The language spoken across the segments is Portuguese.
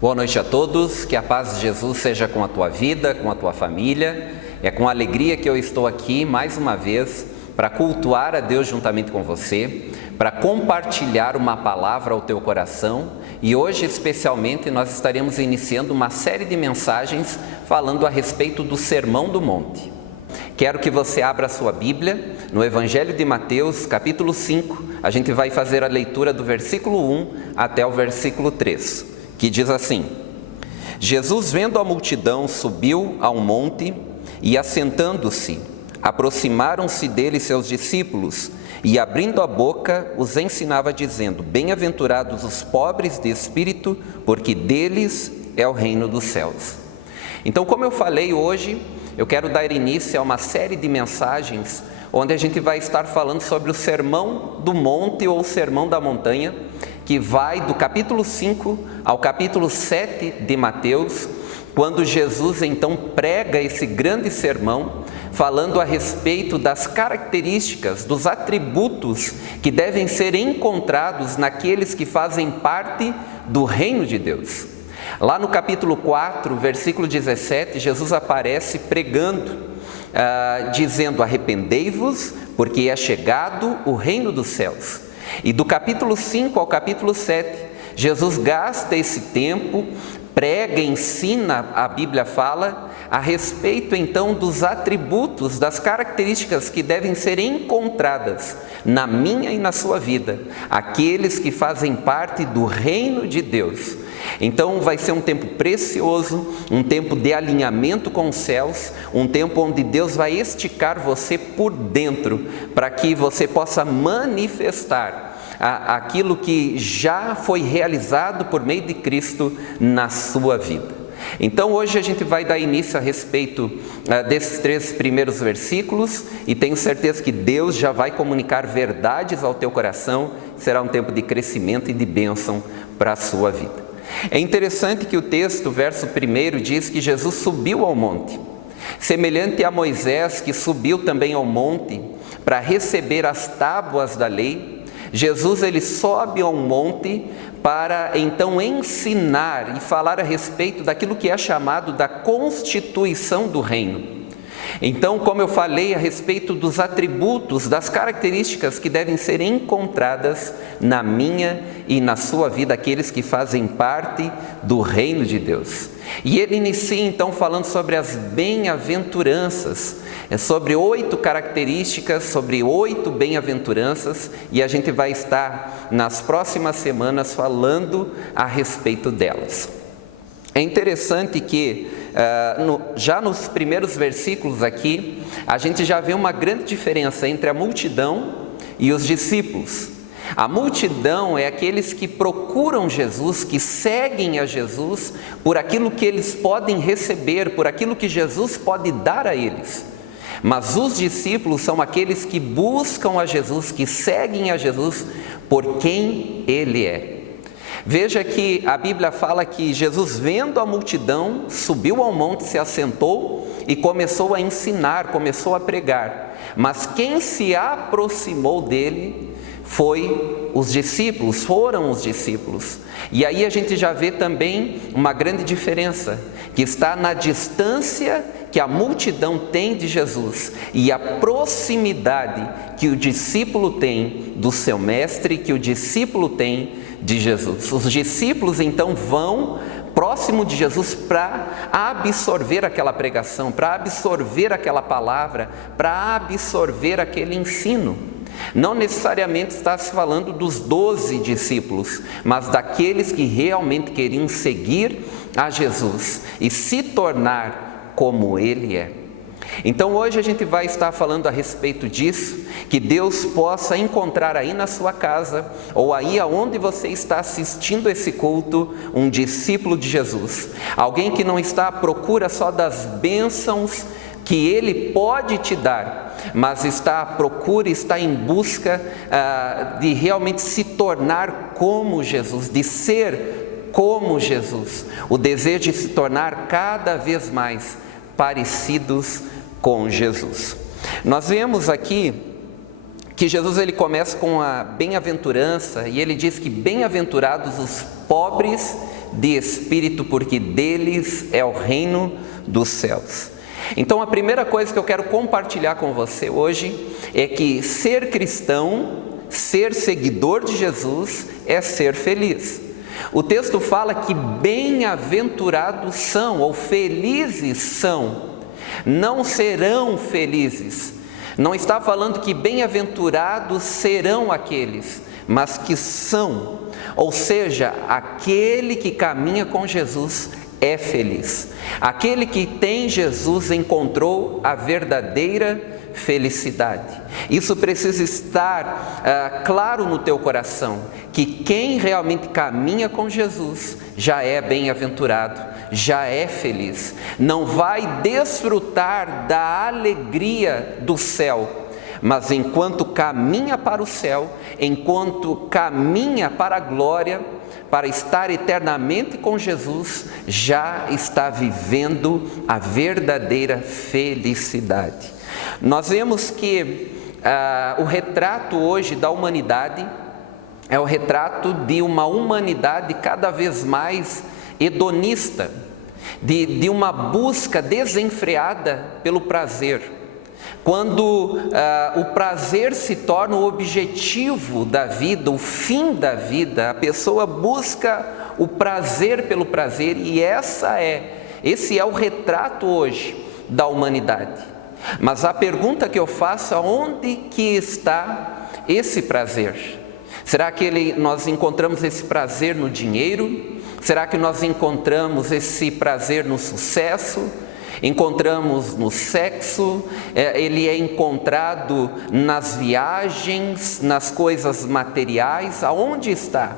Boa noite a todos, que a paz de Jesus seja com a tua vida, com a tua família. É com alegria que eu estou aqui mais uma vez para cultuar a Deus juntamente com você, para compartilhar uma palavra ao teu coração. E hoje especialmente nós estaremos iniciando uma série de mensagens falando a respeito do Sermão do Monte. Quero que você abra a sua Bíblia no Evangelho de Mateus, capítulo 5. A gente vai fazer a leitura do versículo 1 até o versículo 3, que diz assim: Jesus, vendo a multidão, subiu ao monte e, assentando-se, aproximaram-se dele seus discípulos e, abrindo a boca, os ensinava, dizendo: Bem-aventurados os pobres de espírito, porque deles é o reino dos céus. Então, como eu falei hoje, eu quero dar início a uma série de mensagens onde a gente vai estar falando sobre o Sermão do Monte ou o Sermão da Montanha, que vai do capítulo 5 ao capítulo 7 de Mateus, quando Jesus então prega esse grande sermão, falando a respeito das características, dos atributos que devem ser encontrados naqueles que fazem parte do reino de Deus. Lá no capítulo 4, versículo 17, Jesus aparece pregando, dizendo: Arrependei-vos, porque é chegado o reino dos céus. E do capítulo 5 ao capítulo 7, Jesus gasta esse tempo, prega, ensina, a Bíblia fala, a respeito então dos atributos, das características que devem ser encontradas na minha e na sua vida, aqueles que fazem parte do reino de Deus. Então vai ser um tempo precioso, um tempo de alinhamento com os céus, um tempo onde Deus vai esticar você por dentro, para que você possa manifestar aquilo que já foi realizado por meio de Cristo na sua vida. Então hoje a gente vai dar início a respeito desses 3 primeiros versículos, e tenho certeza que Deus já vai comunicar verdades ao teu coração. Será um tempo de crescimento e de bênção para a sua vida. É interessante que o texto, verso 1, diz que Jesus subiu ao monte, semelhante a Moisés, que subiu também ao monte para receber as tábuas da lei. Jesus ele sobe ao monte para então ensinar e falar a respeito daquilo que é chamado da constituição do reino. Então, como eu falei a respeito dos atributos, das características que devem ser encontradas na minha e na sua vida, aqueles que fazem parte do reino de Deus. E ele inicia então falando sobre as bem-aventuranças, sobre 8 características, sobre 8 bem-aventuranças, e a gente vai estar nas próximas semanas falando a respeito delas. É interessante que já nos primeiros versículos aqui, a gente já vê uma grande diferença entre a multidão e os discípulos. A multidão é aqueles que procuram Jesus, que seguem a Jesus por aquilo que eles podem receber, por aquilo que Jesus pode dar a eles. Mas os discípulos são aqueles que buscam a Jesus, que seguem a Jesus por quem Ele é. Veja que a Bíblia fala que Jesus, vendo a multidão, subiu ao monte, se assentou e começou a ensinar, começou a pregar. Mas quem se aproximou dele foram os discípulos. E aí a gente já vê também uma grande diferença, que está na distância que a multidão tem de Jesus e a proximidade que o discípulo tem do seu mestre, que o discípulo tem de Jesus. Os discípulos então vão próximo de Jesus para absorver aquela pregação, para absorver aquela palavra, para absorver aquele ensino. Não necessariamente está se falando dos 12 discípulos, mas daqueles que realmente queriam seguir a Jesus e se tornar como Ele é. Então hoje a gente vai estar falando a respeito disso, que Deus possa encontrar aí na sua casa, ou aí aonde você está assistindo esse culto, um discípulo de Jesus. Alguém que não está à procura só das bênçãos que Ele pode te dar, mas está à procura, está em busca de realmente se tornar como Jesus, de ser como Jesus. O desejo de se tornar cada vez mais parecidos com Jesus. Nós vemos aqui que Jesus ele começa com a bem-aventurança, e ele diz que bem-aventurados os pobres de espírito, porque deles é o reino dos céus. Então a primeira coisa que eu quero compartilhar com você hoje é que ser cristão, ser seguidor de Jesus é ser feliz. O texto fala que bem-aventurados são, ou felizes são, não serão felizes. Não está falando que bem-aventurados serão aqueles, mas que são, ou seja, aquele que caminha com Jesus é feliz. Aquele que tem Jesus encontrou a verdadeira felicidade. Isso precisa estar claro no teu coração, que quem realmente caminha com Jesus já é bem-aventurado, já é feliz, não vai desfrutar da alegria do céu, mas enquanto caminha para o céu, enquanto caminha para a glória, para estar eternamente com Jesus, já está vivendo a verdadeira felicidade. Nós vemos que o retrato hoje da humanidade é o retrato de uma humanidade cada vez mais hedonista, de uma busca desenfreada pelo prazer. Quando o prazer se torna o objetivo da vida, o fim da vida, a pessoa busca o prazer pelo prazer, e esse é o retrato hoje da humanidade. Mas a pergunta que eu faço, aonde que está esse prazer? Será que nós encontramos esse prazer no dinheiro? Será que nós encontramos esse prazer no sucesso? Encontramos no sexo? Ele é encontrado nas viagens, nas coisas materiais? Aonde está?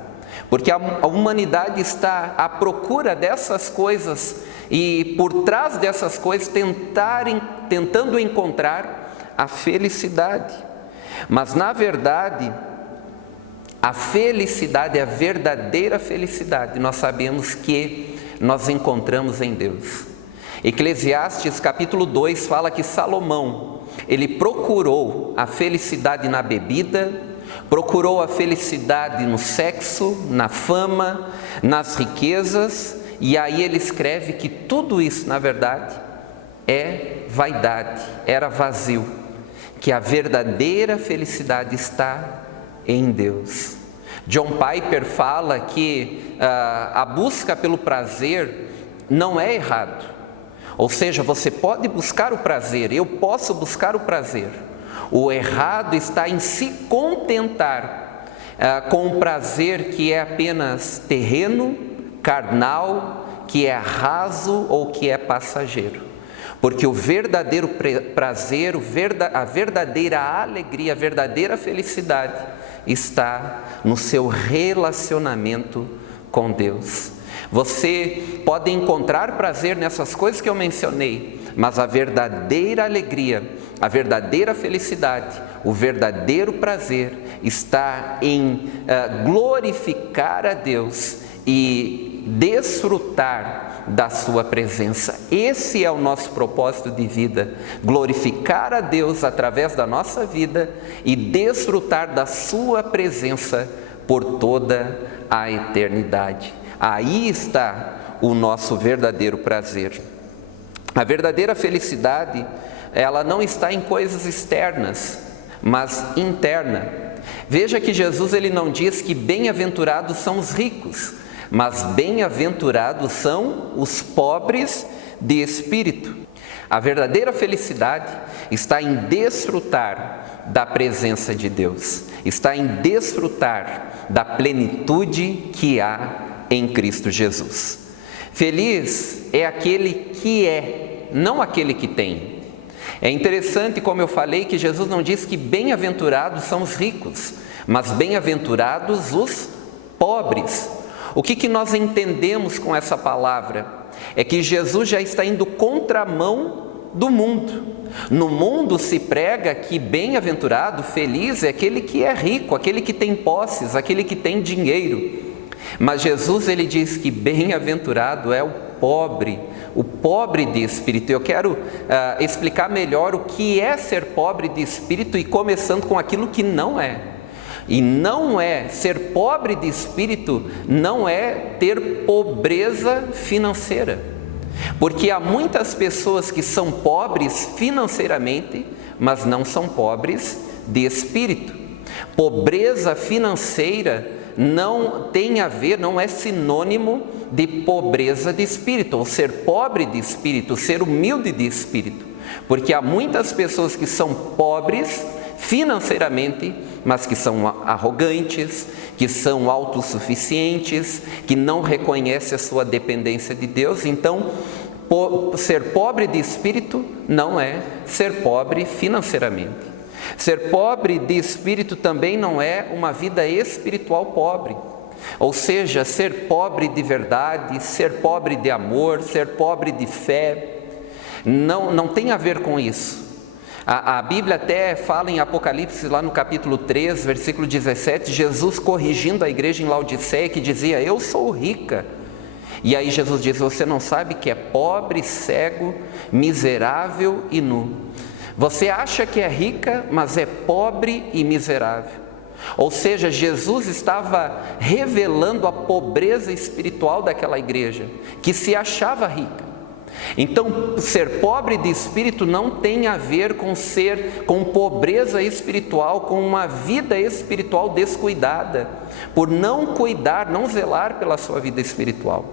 Porque a humanidade está à procura dessas coisas e por trás dessas coisas tentando encontrar a felicidade. Mas na verdade, a felicidade, a verdadeira felicidade, nós sabemos que nós encontramos em Deus. Eclesiastes capítulo 2 fala que Salomão, ele procurou a felicidade na bebida, procurou a felicidade no sexo, na fama, nas riquezas, e aí ele escreve que tudo isso, na verdade, é vaidade, era vazio, que a verdadeira felicidade está em Deus. John Piper fala que a busca pelo prazer não é errado, ou seja, você pode buscar o prazer, eu posso buscar o prazer. O errado está em se contentar com um prazer que é apenas terreno, carnal, que é raso ou que é passageiro. Porque o verdadeiro prazer, a verdadeira alegria, a verdadeira felicidade está no seu relacionamento com Deus. Você pode encontrar prazer nessas coisas que eu mencionei, mas a verdadeira alegria, a verdadeira felicidade, o verdadeiro prazer está em glorificar a Deus e desfrutar da sua presença. Esse é o nosso propósito de vida, glorificar a Deus através da nossa vida e desfrutar da sua presença por toda a eternidade. Aí está o nosso verdadeiro prazer. A verdadeira felicidade, ela não está em coisas externas, mas interna. Veja que Jesus, ele não diz que bem-aventurados são os ricos, mas bem-aventurados são os pobres de espírito. A verdadeira felicidade está em desfrutar da presença de Deus, está em desfrutar da plenitude que há em Cristo Jesus. Feliz é aquele que é, não aquele que tem. É interessante, como eu falei, que Jesus não diz que bem-aventurados são os ricos, mas bem-aventurados os pobres. O que nós entendemos com essa palavra? É que Jesus já está indo contramão do mundo. No mundo se prega que bem-aventurado, feliz é aquele que é rico, aquele que tem posses, aquele que tem dinheiro. Mas Jesus, ele diz que bem-aventurado é o pobre de espírito. Eu quero explicar melhor o que é ser pobre de espírito e começando com aquilo que não é. E não é, ser pobre de espírito não é ter pobreza financeira. Porque há muitas pessoas que são pobres financeiramente, mas não são pobres de espírito. Pobreza financeira não tem a ver, não é sinônimo de pobreza de espírito, ou ser pobre de espírito, ser humilde de espírito. Porque há muitas pessoas que são pobres financeiramente, mas que são arrogantes, que são autossuficientes, que não reconhecem a sua dependência de Deus. Então, ser pobre de espírito não é ser pobre financeiramente. Ser pobre de espírito também não é uma vida espiritual pobre. Ou seja, ser pobre de verdade, ser pobre de amor, ser pobre de fé, não tem a ver com isso. A Bíblia até fala em Apocalipse, lá no capítulo 3, versículo 17, Jesus corrigindo a igreja em Laodiceia, que dizia: eu sou rica. E aí Jesus diz: você não sabe que é pobre, cego, miserável e nu. Você acha que é rica, mas é pobre e miserável. Ou seja, Jesus estava revelando a pobreza espiritual daquela igreja, que se achava rica. Então, ser pobre de espírito não tem a ver com pobreza espiritual, com uma vida espiritual descuidada, por não cuidar, não zelar pela sua vida espiritual.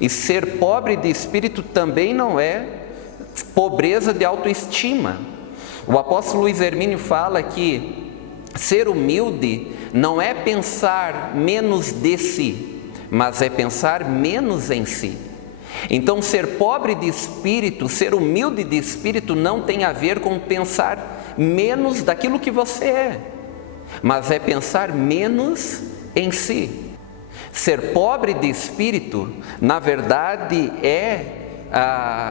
E ser pobre de espírito também não é pobreza de autoestima. O apóstolo Luiz Hermínio fala que ser humilde não é pensar menos de si, mas é pensar menos em si. Então, ser pobre de espírito, ser humilde de espírito não tem a ver com pensar menos daquilo que você é, mas é pensar menos em si. Ser pobre de espírito, na verdade,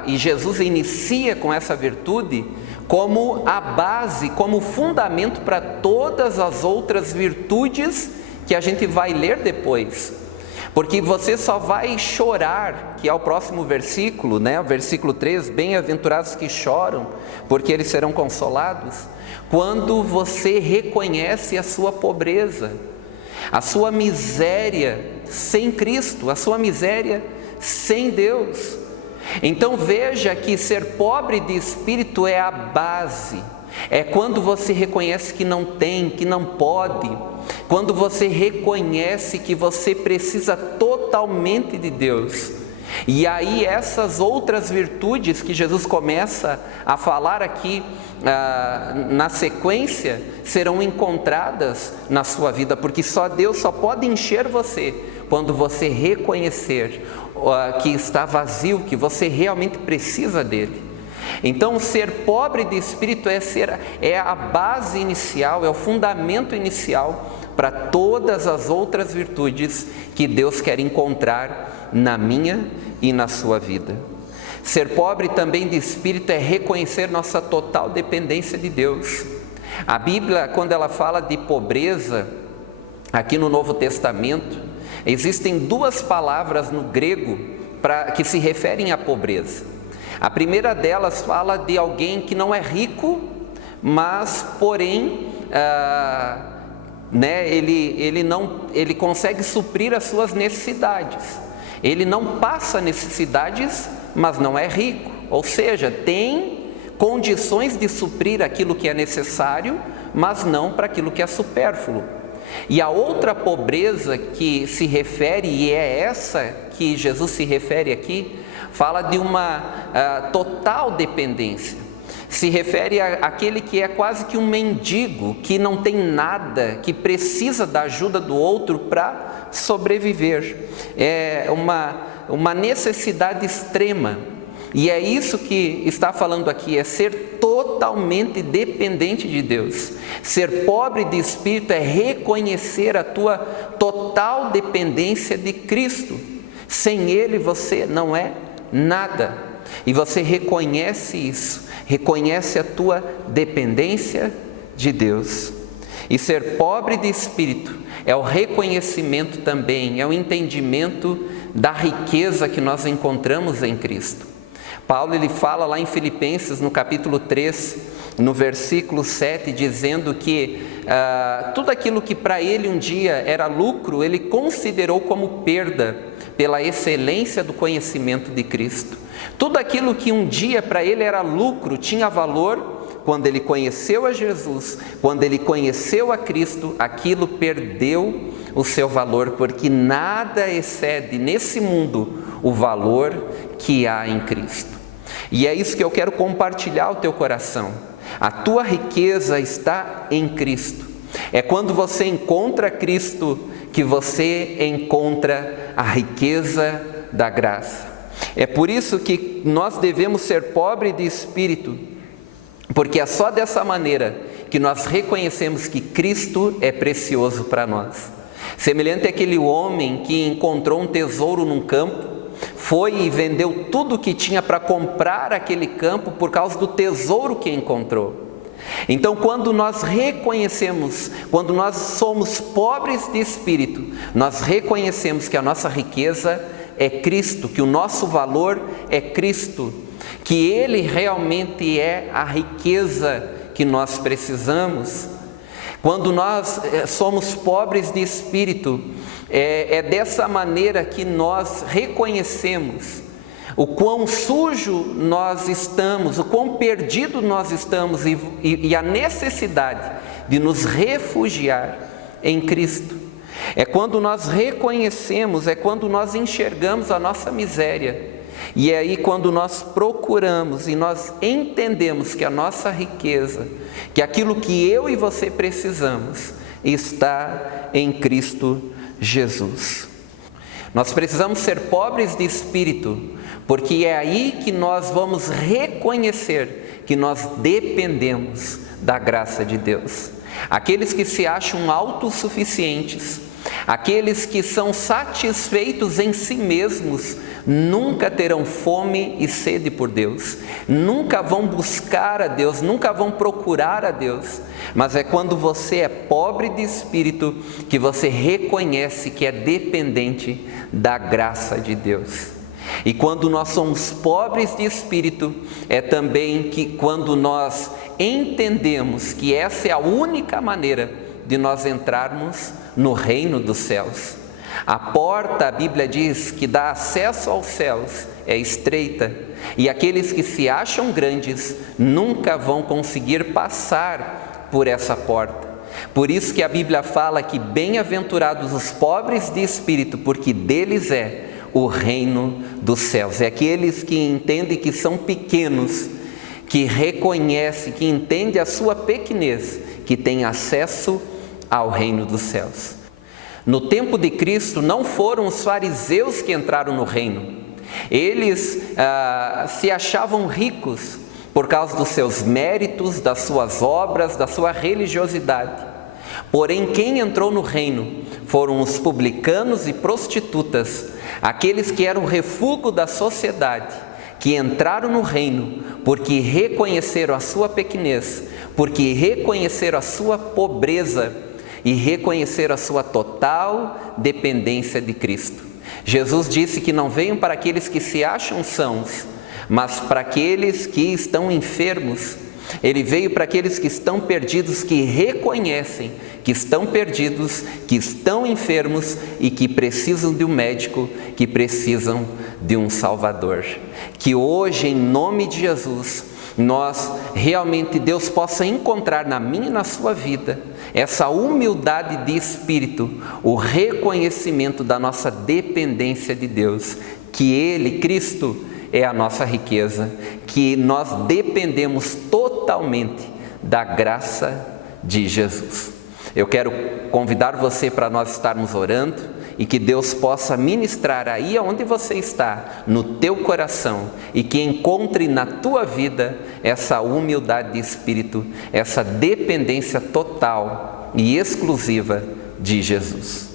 e Jesus inicia com essa virtude como a base, como fundamento para todas as outras virtudes que a gente vai ler depois. Porque você só vai chorar, que é o próximo versículo, né? O versículo 3, bem-aventurados que choram, porque eles serão consolados, quando você reconhece a sua pobreza, a sua miséria sem Cristo, a sua miséria sem Deus. Então veja que ser pobre de espírito é a base, é quando você reconhece que não tem, que não pode, quando você reconhece que você precisa totalmente de Deus. E aí essas outras virtudes que Jesus começa a falar aqui na sequência serão encontradas na sua vida, porque só Deus só pode encher você quando você reconhecer que está vazio, que você realmente precisa dele. Então, ser pobre de espírito é a base inicial, é o fundamento inicial para todas as outras virtudes que Deus quer encontrar na minha e na sua vida. Ser pobre também de espírito é reconhecer nossa total dependência de Deus. A Bíblia, quando ela fala de pobreza, aqui no Novo Testamento, existem duas palavras no grego que se referem à pobreza. A primeira delas fala de alguém que não é rico, mas porém ele consegue suprir as suas necessidades. Ele não passa necessidades, mas não é rico. Ou seja, tem condições de suprir aquilo que é necessário, mas não para aquilo que é supérfluo. E a outra pobreza que se refere, e é essa que Jesus se refere aqui, fala de uma total dependência. Se refere àquele que é quase que um mendigo, que não tem nada, que precisa da ajuda do outro para sobreviver. É uma necessidade extrema. E é isso que está falando aqui, é ser totalmente dependente de Deus. Ser pobre de espírito é reconhecer a tua total dependência de Cristo. Sem Ele você não é nada. E você reconhece isso, reconhece a tua dependência de Deus. E ser pobre de espírito é o reconhecimento também, é o entendimento da riqueza que nós encontramos em Cristo. Paulo ele fala lá em Filipenses, no capítulo 3, no versículo 7, dizendo que tudo aquilo que para ele um dia era lucro, ele considerou como perda pela excelência do conhecimento de Cristo. Tudo aquilo que um dia para ele era lucro, tinha valor, quando ele conheceu a Jesus, quando ele conheceu a Cristo, aquilo perdeu o seu valor, porque nada excede nesse mundo o valor que há em Cristo. E é isso que eu quero compartilhar ao teu coração. A tua riqueza está em Cristo. É quando você encontra Cristo que você encontra a riqueza da graça. É por isso que nós devemos ser pobres de espírito, porque é só dessa maneira que nós reconhecemos que Cristo é precioso para nós. Semelhante àquele homem que encontrou um tesouro num campo, foi e vendeu tudo o que tinha para comprar aquele campo por causa do tesouro que encontrou. Então, quando nós reconhecemos, quando nós somos pobres de espírito, nós reconhecemos que a nossa riqueza é Cristo, que o nosso valor é Cristo, que Ele realmente é a riqueza que nós precisamos. Quando nós somos pobres de espírito, é dessa maneira que nós reconhecemos o quão sujo nós estamos, o quão perdido nós estamos e a necessidade de nos refugiar em Cristo. É quando nós reconhecemos, é quando nós enxergamos a nossa miséria. E é aí quando nós procuramos e nós entendemos que a nossa riqueza, que aquilo que eu e você precisamos, está em Cristo Jesus. Nós precisamos ser pobres de espírito, porque é aí que nós vamos reconhecer que nós dependemos da graça de Deus. Aqueles que se acham autossuficientes, aqueles que são satisfeitos em si mesmos, nunca terão fome e sede por Deus, nunca vão buscar a Deus, nunca vão procurar a Deus. Mas é quando você é pobre de espírito que você reconhece que é dependente da graça de Deus. E quando nós somos pobres de espírito, é também que quando nós entendemos que essa é a única maneira de nós entrarmos no reino dos céus. A porta, a Bíblia diz, que dá acesso aos céus é estreita, e aqueles que se acham grandes nunca vão conseguir passar por essa porta. Por isso que a Bíblia fala que bem-aventurados os pobres de espírito, porque deles é o reino dos céus. É aqueles que entendem que são pequenos, que reconhecem, que entendem a sua pequenez, que têm acesso ao reino dos céus. No tempo de Cristo, não foram os fariseus que entraram no reino. Eles se achavam ricos por causa dos seus méritos, das suas obras, da sua religiosidade. Porém, quem entrou no reino foram os publicanos e prostitutas, aqueles que eram o refúgio da sociedade, que entraram no reino porque reconheceram a sua pequenez, porque reconheceram a sua pobreza e reconheceram a sua total dependência de Cristo. Jesus disse que não veio para aqueles que se acham sãos, mas para aqueles que estão enfermos. Ele veio para aqueles que estão perdidos, que reconhecem que estão perdidos, que estão enfermos e que precisam de um médico, que precisam de um Salvador. Que hoje, em nome de Jesus, nós realmente, Deus possa encontrar na minha e na sua vida essa humildade de espírito, o reconhecimento da nossa dependência de Deus, que Ele, Cristo, é a nossa riqueza, que nós dependemos totalmente da graça de Jesus. Eu quero convidar você para nós estarmos orando e que Deus possa ministrar aí onde você está, no teu coração, e que encontre na tua vida essa humildade de espírito, essa dependência total e exclusiva de Jesus.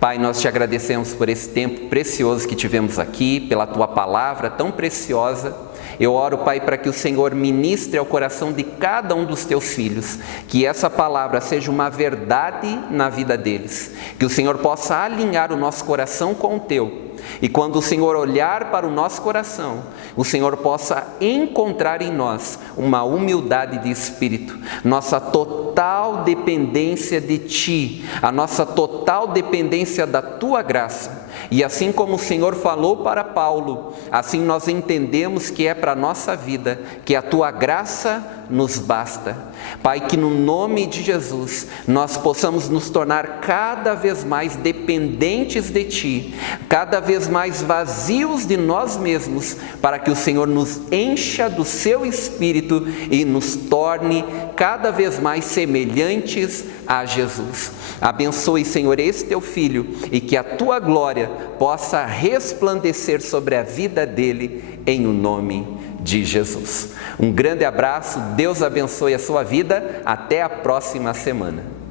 Pai, nós te agradecemos por esse tempo precioso que tivemos aqui, pela tua palavra tão preciosa. Eu oro, Pai, para que o Senhor ministre ao coração de cada um dos teus filhos, que essa palavra seja uma verdade na vida deles, que o Senhor possa alinhar o nosso coração com o teu, e quando o Senhor olhar para o nosso coração, o Senhor possa encontrar em nós uma humildade de espírito, nossa total dependência de Ti, a nossa total dependência da Tua graça. E assim como o Senhor falou para Paulo, assim nós entendemos que é para a nossa vida, que a Tua graça nos basta. Pai, que no nome de Jesus nós possamos nos tornar cada vez mais dependentes de Ti, cada vez mais vazios de nós mesmos, para que o Senhor nos encha do Seu Espírito e nos torne cada vez mais semelhantes a Jesus. Abençoe, Senhor, esse Teu Filho, e que a Tua glória possa resplandecer sobre a vida dele, em o nome de Jesus. Um grande abraço, Deus abençoe a sua vida, até a próxima semana.